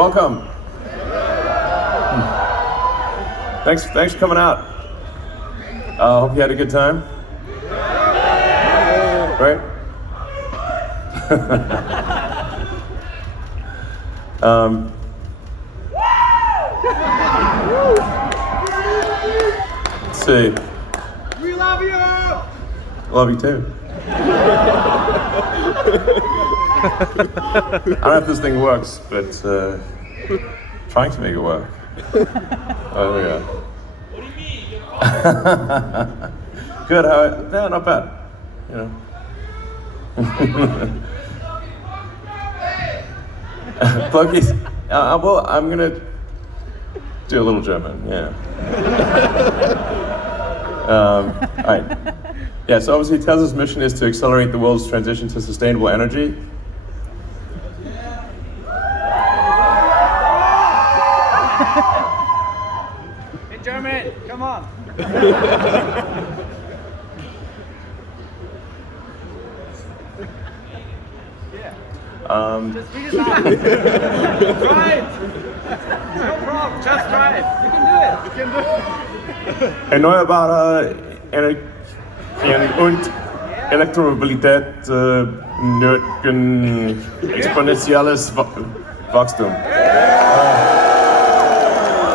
welcome. Thanks for coming out. Hope you had a good time. Right? Let's see. We love you! Love you too. I don't know if this thing works, but trying to make it work. Oh yeah. What do you mean? Good. No, not bad. You know. Buggies. Well, I'm gonna do a little German. Yeah. All right. Yeah. So obviously, Tesla's mission is to accelerate the world's transition to sustainable energy. In German, come on. Just read it out. Try it. No problem. Just try it. You can do it. You can do it. Erneuerbare Energien und Elektromobilität nötigen exponentielles Wachstum.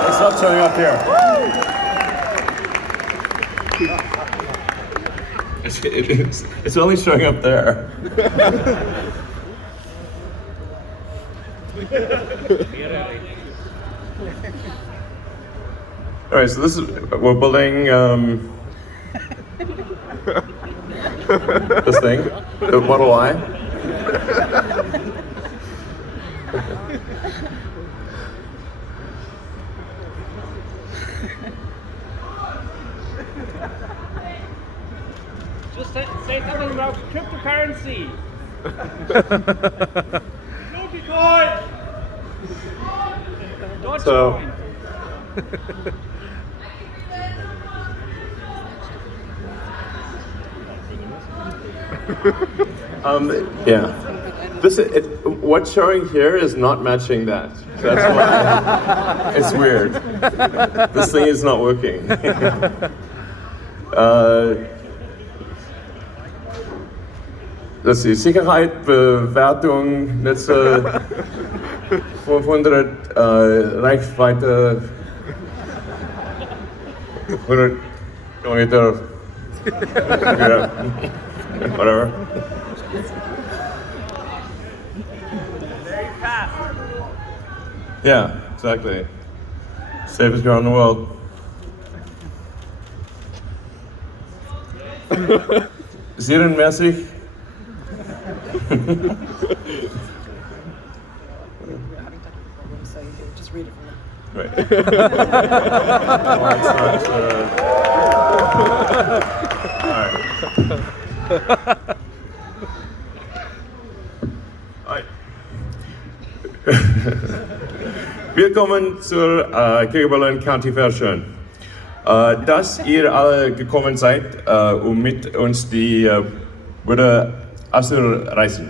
It's not showing up here. It's only showing up there. All right, so we're building this thing, the Model Y. Just say something about cryptocurrency. Dogecoin. Dogecoin. Yeah. What's showing here is not matching that. So that's why it's weird. This thing is not working. Let's see. Sicherheit, Bewertung, Netze, 500, Reichweite, 100 Kilometer. Yeah. Whatever. Very fast. Yeah, exactly. Safest car in the world. Serienmäßig. Just read it from there. Right. Well, it's not, all right. Willkommen zur Cumberland County Fair schön. Dass ihr alle gekommen seid, um mit uns die Würde abzureißen.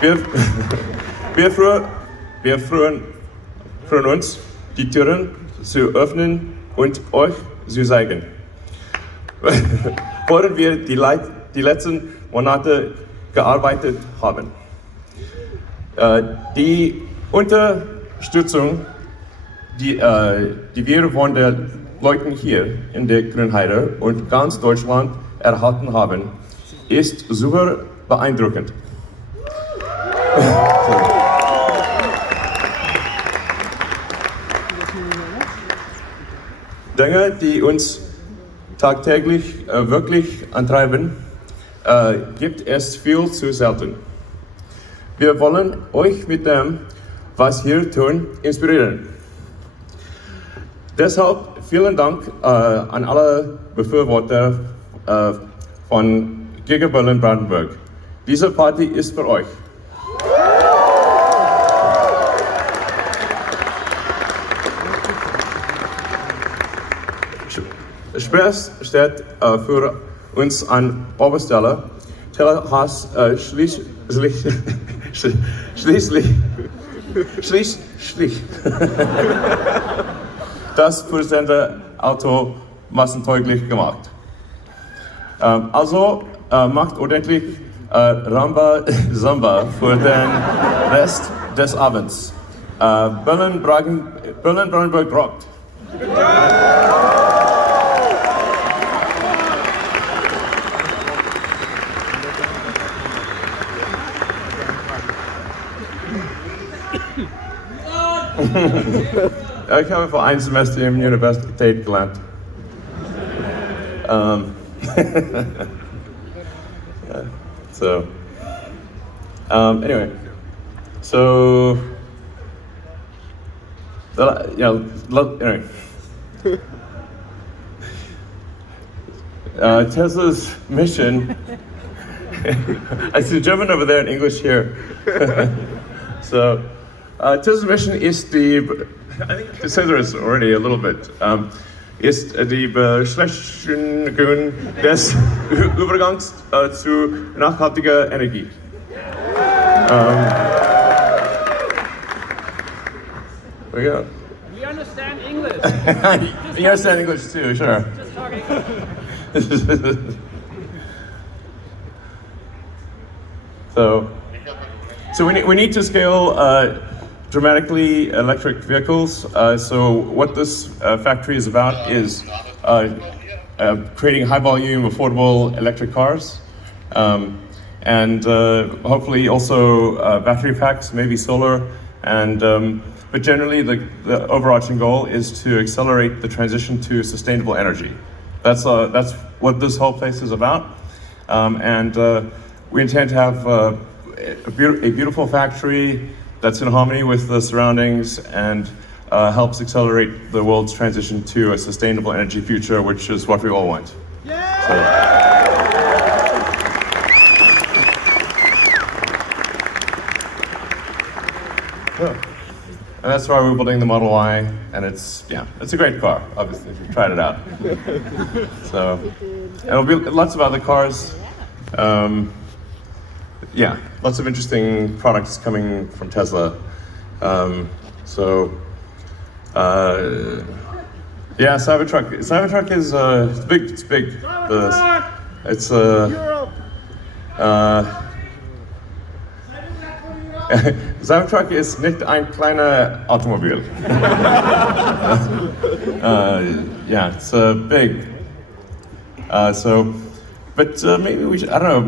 Wir freuen uns, die Türen zu öffnen und euch zu zeigen, woran wir die letzten Monate gearbeitet haben. Die Unterstützung, die wir von den Leuten hier in der Grünheide und ganz Deutschland erhalten haben, ist super beeindruckend. Dinge, die uns tagtäglich wirklich antreiben, gibt es viel zu selten. Wir wollen euch mit dem, was wir tun, inspirieren. Deshalb vielen Dank an alle Befürworter von Giga Berlin Brandenburg. Diese Party ist für euch. Spaß steht für uns an oberster Stelle. Teller Schließlich das Prezentare Auto massentauglich gemacht. Also macht ordentlich Ramba Samba für den Rest des Abends. Berlin-Brandenburg rockt. Ich habe vor einem Semester in der Universität gelernt. So, anyway, so, anyway. Tesla's mission, I see German over there and English here. So, Tesla's mission is I think to say there is already a little bit, ist die Beschleunigung des Übergangs zu nachhaltiger Energie. There you go. We understand English. You understand English too, sure. Just talking. So we need to scale dramatically electric vehicles. So what this factory is about is creating high volume, affordable electric cars. And hopefully also battery packs, maybe solar. And but generally the overarching goal is to accelerate the transition to sustainable energy. That's what this whole place is about. And we intend to have a beautiful factory that's in harmony with the surroundings and helps accelerate the world's transition to a sustainable energy future, which is what we all want. And that's why we're building the Model Y, and it's a great car, obviously, if you've tried it out. So, and there'll be lots of other cars. Lots of interesting products coming from Tesla. Cybertruck. Cybertruck is it's big. It's big. It's Cybertruck ist nicht ein kleiner Automobil. It's big. Maybe we should, I don't know,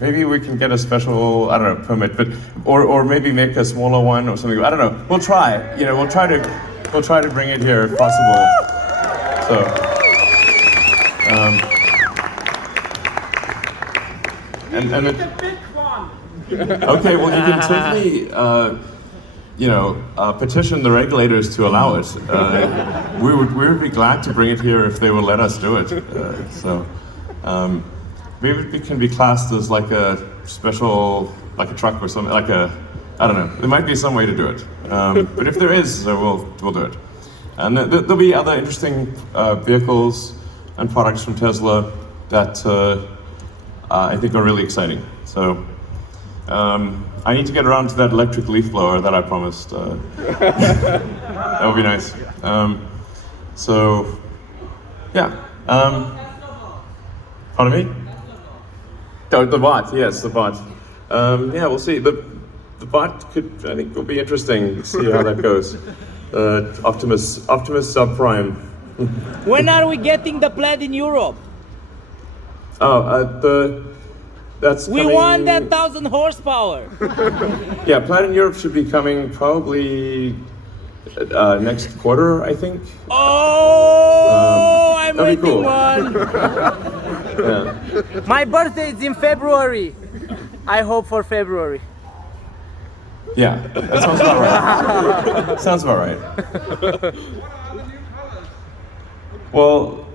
maybe we can get a special, permit, or maybe make a smaller one or something. I don't know. We'll try. We'll try to bring it here if possible. So. And the big one. Okay, well, you can certainly, petition the regulators to allow it. We would be glad to bring it here if they would let us do it. Maybe it can be classed as like a special, like a truck or something, I don't know. There might be some way to do it. But if there is, we'll do it. And there'll be other interesting vehicles and products from Tesla that I think are really exciting. So. I need to get around to that electric leaf blower that I promised. That would be nice. Pardon me? Oh, the bot, yes, the bot. We'll see. The bot I think will be interesting to see how that goes. Optimus subprime. When are we getting the Plaid in Europe? We want that 1,000 horsepower. Yeah, Plaid in Europe should be coming probably next quarter, I think. Oh, I'm that'd be waiting cool. one. Yeah. My birthday is in February. I hope for February. Yeah, that sounds about right. Sounds about right. Well,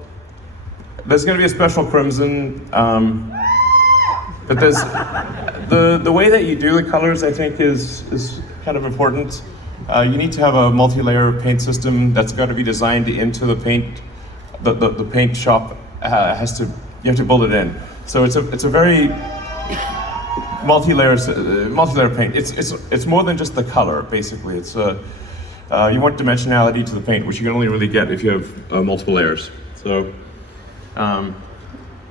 there's going to be a special crimson. But there's the way that you do the colors, I think, is kind of important. You need to have a multi-layer paint system that's got to be designed into the paint. The paint shop you have to build it in. So it's a very multi-layer paint. It's more than just the color. Basically, it's you want dimensionality to the paint, which you can only really get if you have multiple layers. So,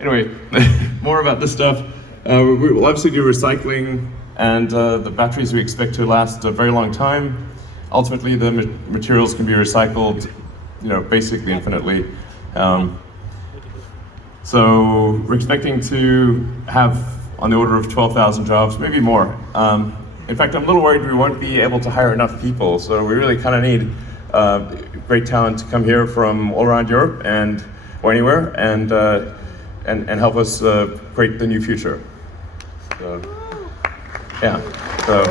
anyway, more about this stuff. We will obviously do recycling, and the batteries we expect to last a very long time. Ultimately, the materials can be recycled, basically infinitely. So we're expecting to have on the order of 12,000 jobs, maybe more. In fact, I'm a little worried we won't be able to hire enough people, so we really kind of need great talent to come here from all around Europe or anywhere, and help us create the new future. So, yeah. So.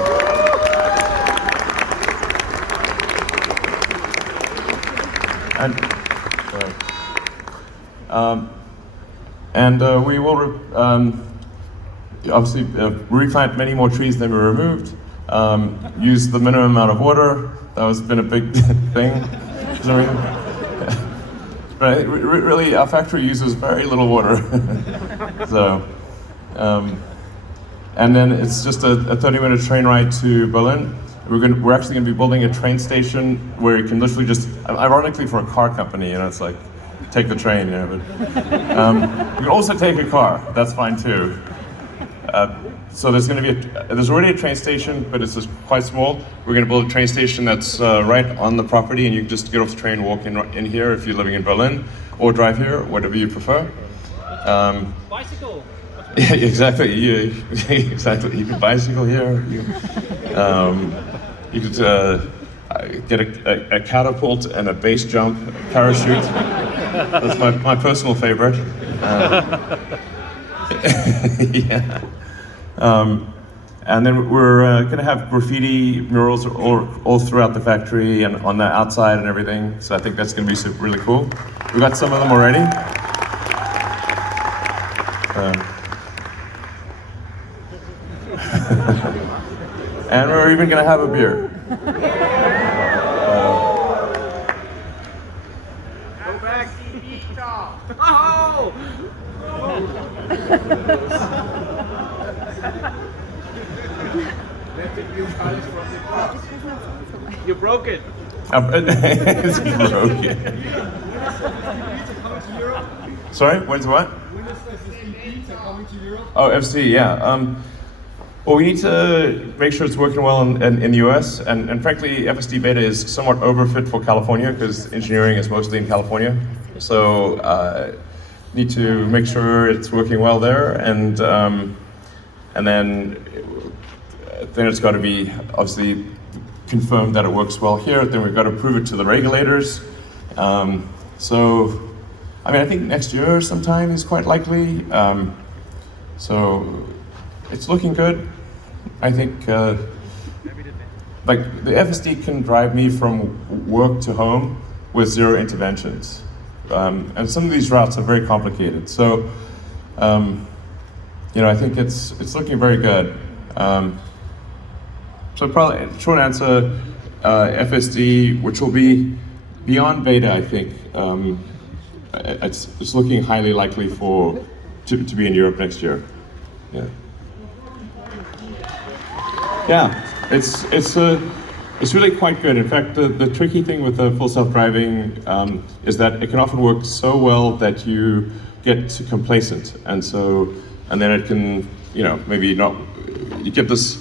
And we will obviously replant many more trees than we removed. Use the minimum amount of water. That has been a big thing. But really, our factory uses very little water. So, and then it's just a 30-minute train ride to Berlin. We're actually going to be building a train station where you can literally just, ironically for a car company, it's like, take the train, but you can also take a car. That's fine too. So there's going to be there's already a train station, but it's just quite small. We're going to build a train station that's right on the property, and you can just get off the train, walk in here if you're living in Berlin, or drive here, whatever you prefer. Bicycle. Yeah, exactly. Exactly. You can bicycle here. You could get a catapult and a base jump parachute. That's my personal favorite. Yeah. And then we're going to have graffiti murals all throughout the factory and on the outside and everything. So I think that's going to be really cool. We've got some of them already. And we're even going to have a beer. Go back. Oh! You broke it. It's broken. Sorry, when's what? When is FSD pizza coming to Europe? Oh, FC, yeah. Well, we need to make sure it's working well in the US, and frankly, FSD Beta is somewhat overfit for California because engineering is mostly in California. So, need to make sure it's working well there, and then it's got to be obviously confirmed that it works well here. Then we've got to prove it to the regulators. So, I think next year sometime is quite likely. So, it's looking good. I think, like the FSD can drive me from work to home with 0 interventions. And some of these routes are very complicated. So, I think it's looking very good. So probably, short answer, FSD, which will be beyond beta, I think. It's looking highly likely to be in Europe next year. Yeah. Yeah, it's really quite good. In fact, the tricky thing with the full self-driving is that it can often work so well that you get complacent, and then it can, maybe not. You get this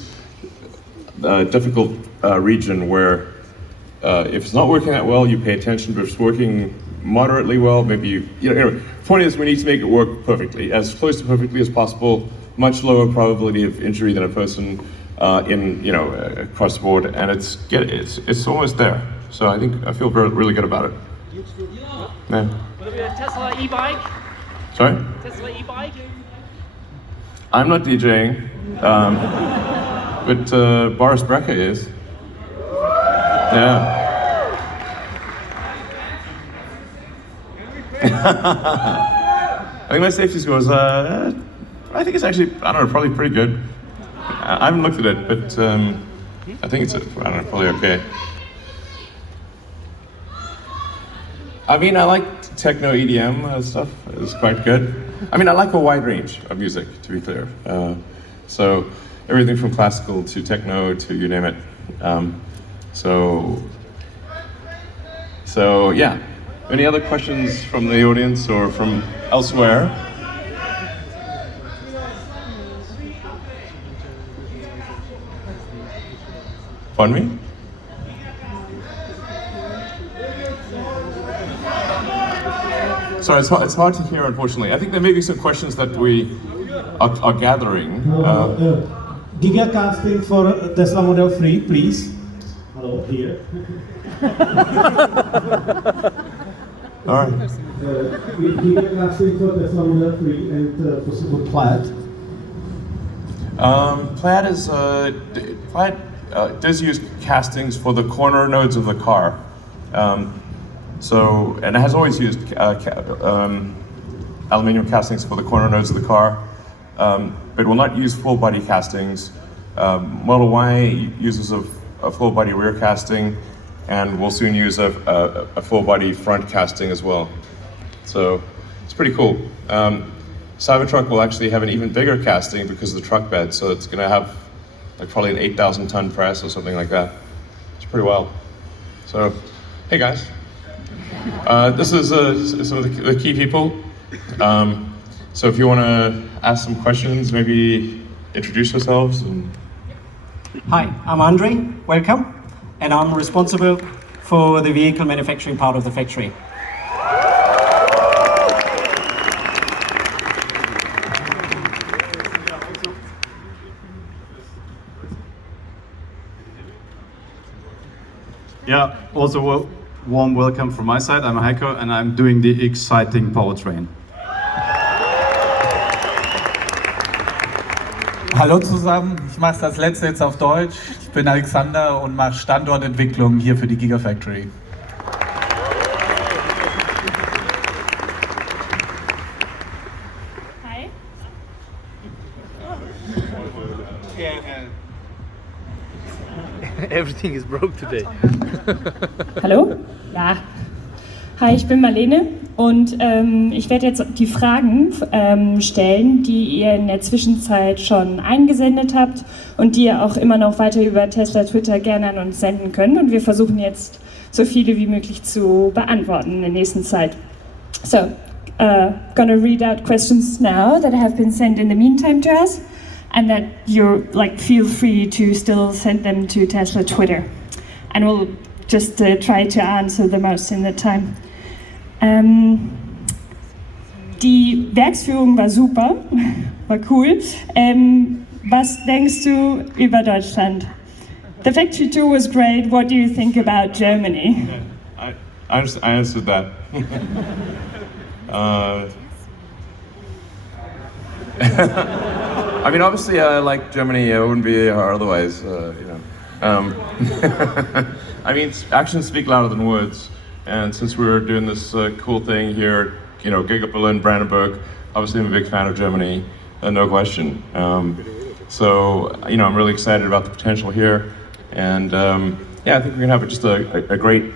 difficult region where if it's not working that well, you pay attention. But if it's working moderately well, maybe Anyway, point is, we need to make it work perfectly, as close to perfectly as possible. Much lower probability of injury than a person across the board, and it's almost there. So I feel really good about it. Yeah. Will it be a Tesla e-bike? Sorry? Tesla e-bike? I'm not DJing, but Boris Brecker is. Yeah. I think my safety score is, I think it's actually, probably pretty good. I haven't looked at it, but I think it's, probably okay. I like techno EDM stuff. It's quite good. I like a wide range of music, to be clear. So, everything from classical to techno to you name it. So yeah. Any other questions from the audience or from elsewhere? Pardon me? Sorry, it's hard to hear, unfortunately. I think there may be some questions that we are gathering. Gigacasting for Tesla Model 3, please. Hello, here. All right. Gigacasting for Tesla Model 3 and possible Plaid. Plaid does use castings for the corner nodes of the car. And it has always used aluminum castings for the corner nodes of the car, but will not use full body castings. Model Y uses a full body rear casting, and will soon use a full body front casting as well. So it's pretty cool. Cybertruck will actually have an even bigger casting because of the truck bed, so it's going to have like probably an 8,000 ton press or something like that. It's pretty wild. So, hey guys. This is some of the key people. So if you want to ask some questions, maybe introduce yourselves. Hi, I'm Andre, welcome. And I'm responsible for the vehicle manufacturing part of the factory. Yeah, also warm welcome from my side. I'm Heiko and I'm doing the exciting powertrain. Hallo zusammen, ich mache das letzte jetzt auf Deutsch. Ich bin Alexander und mache Standortentwicklung hier für die Gigafactory. Hi. Everything is broke today. Hallo? Ja. Hi, ich bin Marlene und ich werde jetzt die Fragen stellen, die ihr in der Zwischenzeit schon eingesendet habt und die ihr auch immer noch weiter über Tesla Twitter gerne an uns senden könnt. Und wir versuchen jetzt so viele wie möglich zu beantworten in der nächsten Zeit. So, gonna read out questions now that have been sent in the meantime to us, and that you're feel free to still send them to Tesla Twitter, and we'll just try to answer the most in the time. Die Werksführung war super, war cool. Was denkst du über Deutschland? The factory tour was great. What do you think about Germany? I answered that. I mean, obviously, I like Germany. It wouldn't be here otherwise, I mean, actions speak louder than words. And since we're doing this cool thing here, Giga Berlin, Brandenburg, obviously I'm a big fan of Germany, no question. So, I'm really excited about the potential here. And I think we're gonna have just a great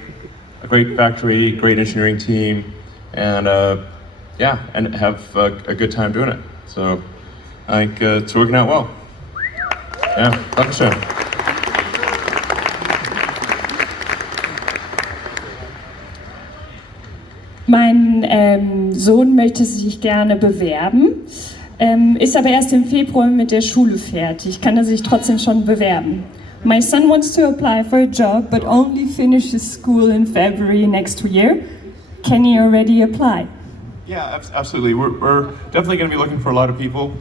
factory, great engineering team, and and have a good time doing it. So I think it's working out well. Yeah, danke schön. Mein Sohn möchte sich gerne bewerben, ist aber erst im Februar mit der Schule fertig, kann er sich trotzdem schon bewerben. My son wants to apply for a job, but only finishes school in February next year. Can he already apply? Yeah, absolutely. We're definitely going to be looking for a lot of people.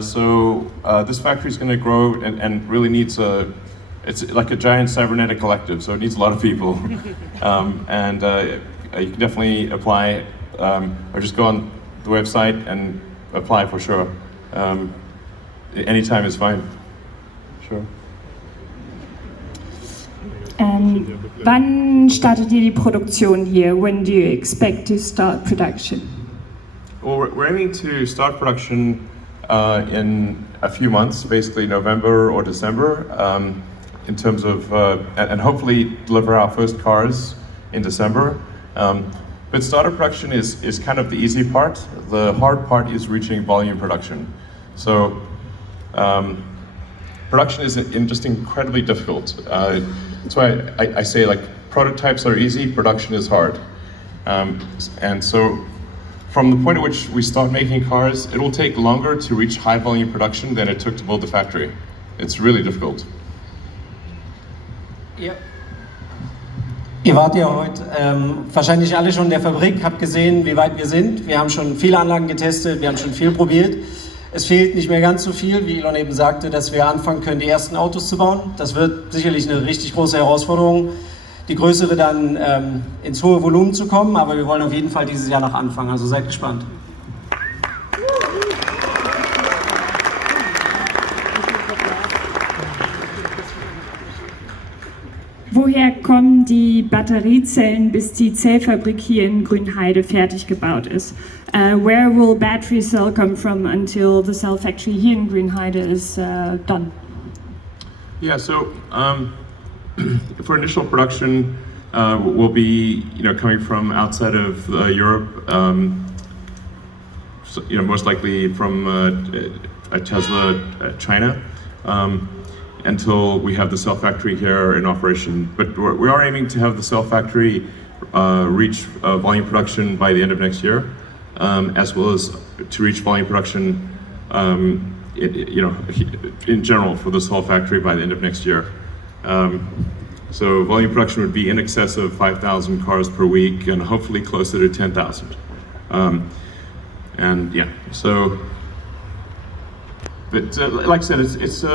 So this factory is going to grow and really needs it's like a giant cybernetic collective, so it needs a lot of people. You can definitely apply, or just go on the website and apply for sure. Anytime is fine. Sure. Wann startet ihr die Produktion hier? When do you expect to start production? Well, we're aiming to start production in a few months, basically November or December, in terms of, and hopefully deliver our first cars in December. But startup production is kind of the easy part. The hard part is reaching volume production. So production is just incredibly difficult. That's why I say like prototypes are easy, production is hard. And so from the point at which we start making cars, it will take longer to reach high volume production than it took to build the factory. It's really difficult. Ihr wart ja heute wahrscheinlich alle schon in der Fabrik, habt gesehen, wie weit wir sind. Wir haben schon viele Anlagen getestet, wir haben schon viel probiert. Es fehlt nicht mehr ganz so viel, wie Elon eben sagte, dass wir anfangen können, die ersten Autos zu bauen. Das wird sicherlich eine richtig große Herausforderung, die größere dann ins hohe Volumen zu kommen, aber wir wollen auf jeden Fall dieses Jahr noch anfangen, also seid gespannt. Woher kommen die Batteriezellen, bis die Zellfabrik hier in Grünheide fertig gebaut ist? Where will battery cell come from until the cell factory here in Grünheide is done? Yeah, so for initial production, we'll be coming from outside of Europe, so, most likely from Tesla, China. Until we have the cell factory here in operation. But we are aiming to have the cell factory reach volume production by the end of next year, as well as to reach volume production, in general for this whole factory by the end of next year. So volume production would be in excess of 5,000 cars per week, and hopefully closer to 10,000. And yeah, so. But like I said, it's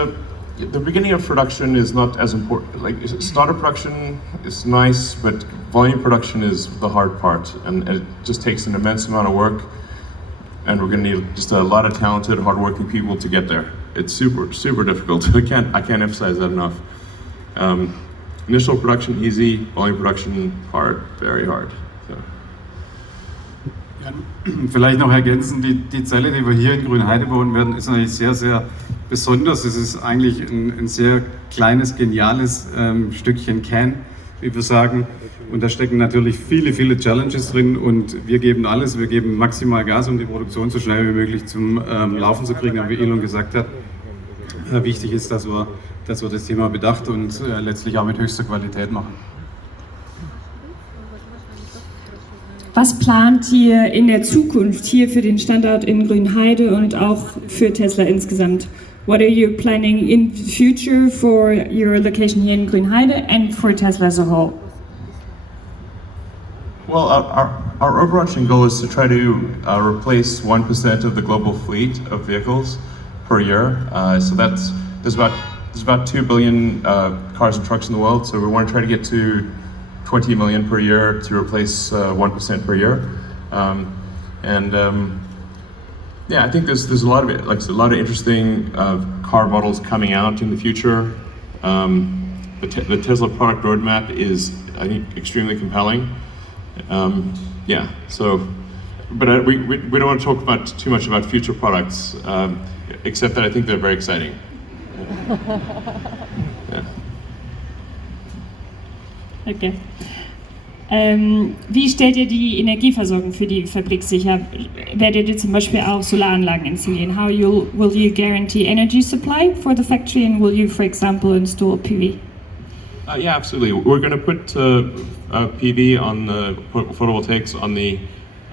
the beginning of production is not as important. Like startup production is nice, but volume production is the hard part, and it just takes an immense amount of work. And we're going to need just a lot of talented, hardworking people to get there. It's super, super difficult. I can't emphasize that enough. Initial production easy, volume production hard, very hard. So. Vielleicht noch ergänzen, die Zelle, die wir hier in Grünheide bauen werden, ist natürlich sehr, sehr besonders. Es ist eigentlich ein sehr kleines, geniales Stückchen Can, wie wir sagen. Und da stecken natürlich viele, viele Challenges drin und wir geben alles, wir geben maximal Gas, um die Produktion so schnell wie möglich zum Laufen zu kriegen. Aber wie Elon gesagt hat, wichtig ist, dass wir das Thema bedacht und letztlich auch mit höchster Qualität machen. Was plant ihr in der Zukunft hier für den Standort in Grünheide und auch für Tesla insgesamt? What are you planning in the future for your location here in Grünheide and for Tesla as a whole? Well, our overarching goal is to try to replace 1% of the global fleet of vehicles per year. So there's about 2 billion cars and trucks in the world. So we want to try to get to 20 million per year to replace 1% per year, yeah, I think there's a lot of it, like a lot of interesting car models coming out in the future. The Tesla product roadmap is, I think, extremely compelling. Yeah, so, but we don't want to talk too much about future products, except that I think they're very exciting. Yeah. Okay. Wie stellt ihr die Energieversorgung für die Fabrik sicher? Werdet ihr zum Beispiel auch Solaranlagen installieren? How will you guarantee energy supply for the factory, and will you, for example, install PV? Yeah, absolutely. We're going to put PV on the photovoltaics on the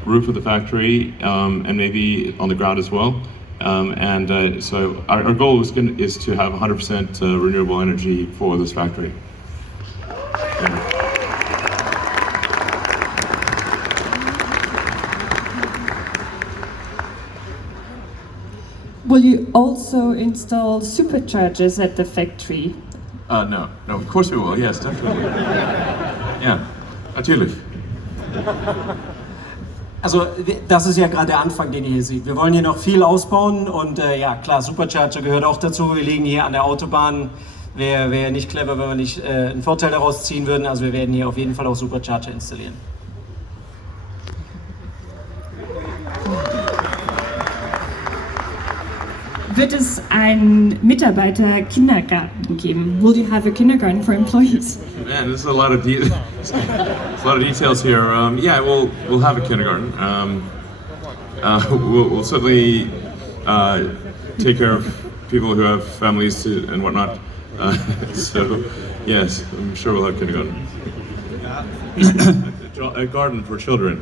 roof of the factory, and maybe on the ground as well. So our goal is to have 100% renewable energy for this factory. Yeah. Will you also install superchargers at the factory? No, of course we will, yes, definitely. Ja, natürlich. Also das ist ja gerade der Anfang, den ihr hier seht. Wir wollen hier noch viel ausbauen und ja klar, Supercharger gehört auch dazu. Wir liegen hier an der Autobahn. Wäre nicht clever, wenn wir nicht einen Vorteil daraus ziehen würden. Also wir werden hier auf jeden Fall auch Supercharger installieren. Wird es einen Mitarbeiter-Kindergarten geben? Will you have a kindergarten for employees? Man, there's a lot of details here. Yeah, we'll have a kindergarten. We'll certainly take care of people who have families and whatnot. So, yes, I'm sure we'll have kindergarten. A garden for children.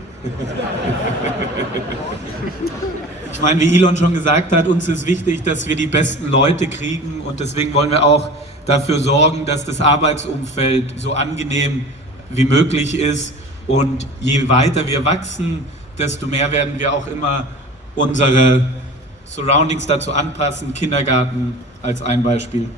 Ich meine, wie Elon schon gesagt hat, uns ist wichtig, dass wir die besten Leute kriegen und deswegen wollen wir auch dafür sorgen, dass das Arbeitsumfeld so angenehm wie möglich ist und je weiter wir wachsen, desto mehr werden wir auch immer unsere Surroundings dazu anpassen. Kindergarten als ein Beispiel.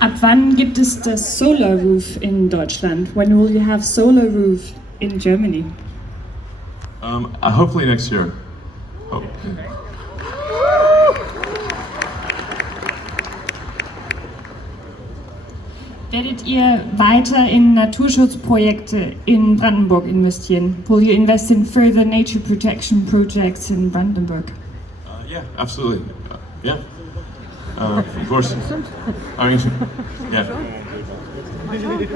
Ab wann gibt es das Solar Roof in Deutschland? When will you have Solar Roof in Germany? Hopefully next year. Hope. Werdet ihr weiter in Naturschutzprojekte in Brandenburg investieren? Will you invest in further nature protection projects in Brandenburg? Yeah, absolutely. Yeah. Of course. I mean, yeah.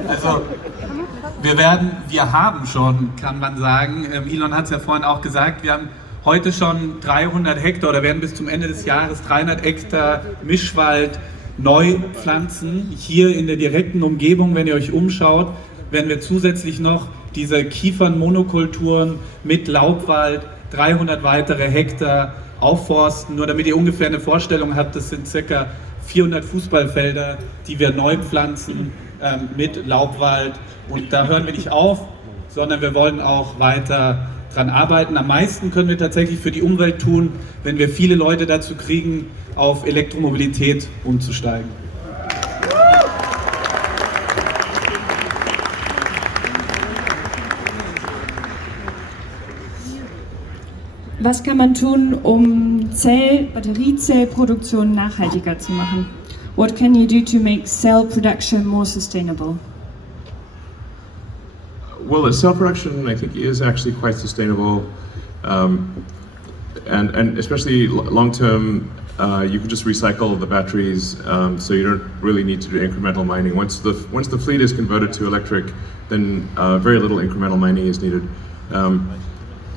Also wir haben schon, kann man sagen, Elon hat es ja vorhin auch gesagt, wir haben heute schon 300 Hektar oder werden bis zum Ende des Jahres 300 Hektar Mischwald neu pflanzen. Hier in der direkten Umgebung, wenn ihr euch umschaut, werden wir zusätzlich noch diese Kiefernmonokulturen mit Laubwald, 300 weitere Hektar aufforsten. Nur damit ihr ungefähr eine Vorstellung habt, das sind ca. 400 Fußballfelder, die wir neu pflanzen mit Laubwald. Und da hören wir nicht auf, sondern wir wollen auch weiter dran arbeiten. Am meisten können wir tatsächlich für die Umwelt tun, wenn wir viele Leute dazu kriegen, auf Elektromobilität umzusteigen. Was kann man tun, um Batteriezellproduktion nachhaltiger zu machen? What can you do to make cell production more sustainable? Well, the cell production, I think, is actually quite sustainable, and especially long term, you can just recycle the batteries, so you don't really need to do incremental mining. Once the fleet is converted to electric, then very little incremental mining is needed.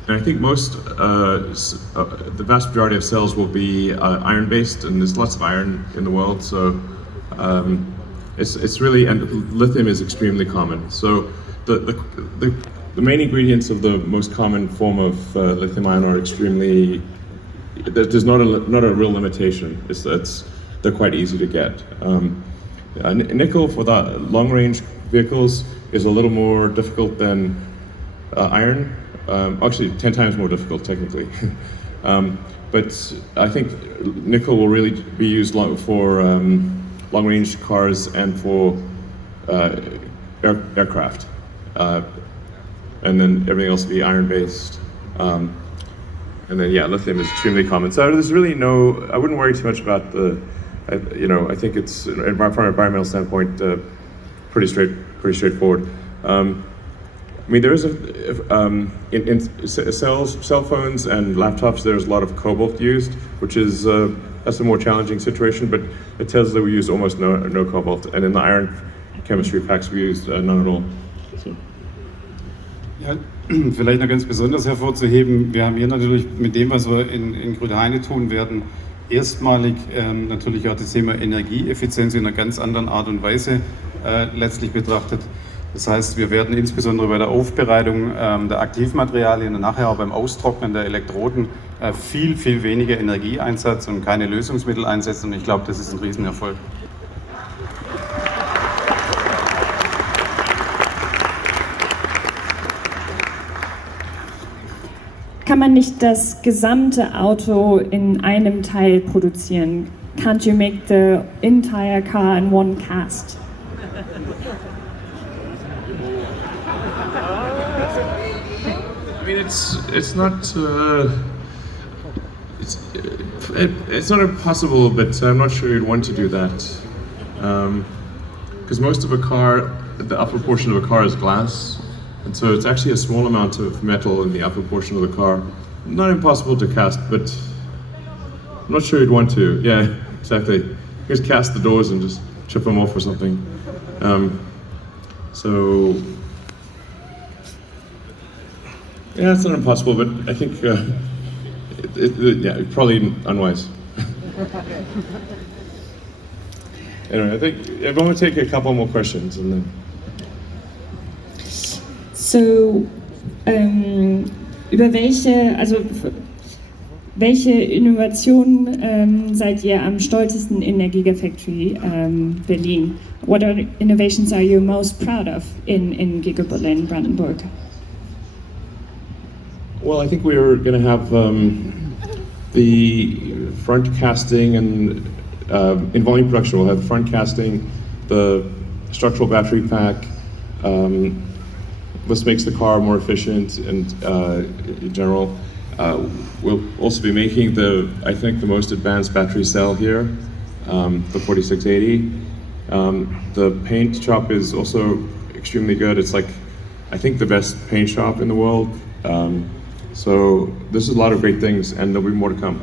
And I think the vast majority of cells will be iron-based, and there's lots of iron in the world, so it's really, and lithium is extremely common. So the main ingredients of the most common form of lithium ion are extremely. There's not a real limitation. They're quite easy to get. Nickel for the long-range vehicles is a little more difficult than iron. Actually, 10 times more difficult technically. But I think nickel will really be used for long-range cars and for aircraft. And then everything else will be iron-based. And then, yeah, lithium is extremely common. So there's really I wouldn't worry too much about I think it's, from an environmental standpoint, pretty straightforward. I mean, there is in cell phones and laptops, there's a lot of cobalt used, which is that's a more challenging situation. But at Tesla, we use almost no cobalt, and in the iron chemistry packs, we use none at all. So. Ja, vielleicht noch ganz besonders hervorzuheben, wir haben hier natürlich mit dem, was wir in Grünheide tun werden, erstmalig natürlich auch das Thema Energieeffizienz in einer ganz anderen Art und Weise letztlich betrachtet. Das heißt, wir werden insbesondere bei der Aufbereitung der Aktivmaterialien und nachher auch beim Austrocknen der Elektroden viel, viel weniger Energieeinsatz und keine Lösungsmittel einsetzen. Und ich glaube, das ist ein Riesenerfolg. Kann man nicht das gesamte Auto in einem Teil produzieren? Can't you make the entire car in one cast? I mean, it's not impossible, but I'm not sure you'd want to do that, because most of a car, the upper portion of a car is glass, and so it's actually a small amount of metal in the upper portion of the car. Not impossible to cast, but I'm not sure you'd want to. Yeah, exactly. Just cast the doors and just chip them off or something. Yeah, it's not impossible, but I think yeah, probably unwise. Anyway, I think I'm going to take a couple more questions and then. So, über welche Innovationen seid ihr am stolzesten in der Gigafactory Berlin? What innovations are you most proud of in Giga Berlin Brandenburg? Well, I think we're going to have the front casting and in volume production we'll have front casting, the structural battery pack. This makes the car more efficient and in general. We'll also be making I think the most advanced battery cell here, the 4680. The paint shop is also extremely good. It's like, I think the best paint shop in the world. So this is a lot of great things and there'll be more to come.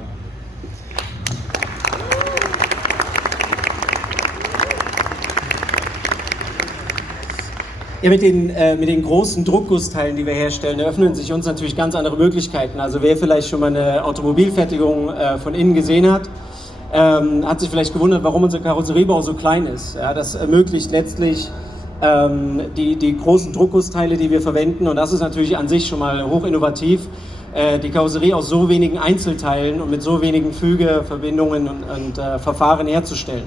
Ja, mit den großen Druckgussteilen, die wir herstellen, eröffnen sich uns natürlich ganz andere Möglichkeiten. Also wer vielleicht schon mal eine Automobilfertigung von innen gesehen hat, hat sich vielleicht gewundert, warum unser Karosseriebau so klein ist. Ja, das ermöglicht letztlich die großen Druckgussteile, die wir verwenden, und das ist natürlich an sich schon mal hoch innovativ, die Karosserie aus so wenigen Einzelteilen und mit so wenigen Fügeverbindungen und Verfahren herzustellen.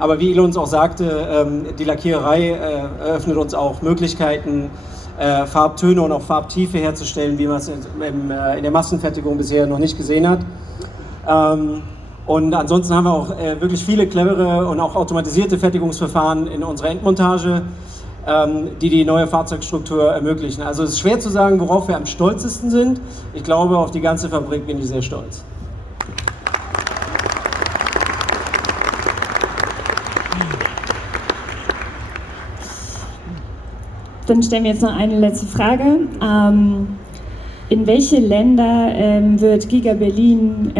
Aber wie Elon uns auch sagte, die Lackiererei eröffnet uns auch Möglichkeiten, Farbtöne und auch Farbtiefe herzustellen, wie man es in der Massenfertigung bisher noch nicht gesehen hat. Und ansonsten haben wir auch wirklich viele clevere und auch automatisierte Fertigungsverfahren in unserer Endmontage, die neue Fahrzeugstruktur ermöglichen. Also es ist schwer zu sagen, worauf wir am stolzesten sind. Ich glaube, auf die ganze Fabrik bin ich sehr stolz. Dann stellen wir jetzt noch eine letzte Frage. In welche Länder wird Giga Berlin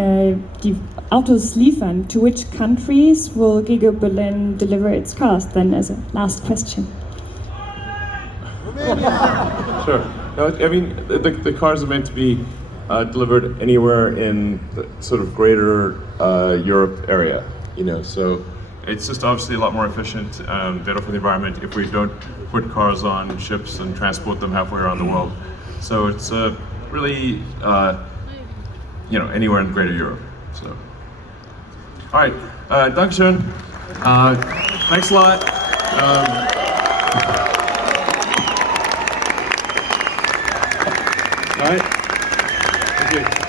die Autos liefern? To which countries will Giga Berlin deliver its cars? Then as a last question. Sure. No, I mean, the cars are meant to be delivered anywhere in the sort of greater Europe area, you know, so it's just obviously a lot more efficient, better for the environment if we don't put cars on ships and transport them halfway around the world. So it's really, you know, anywhere in greater Europe. So, all right, Dankeschön. Thanks a lot. All right. Thank you.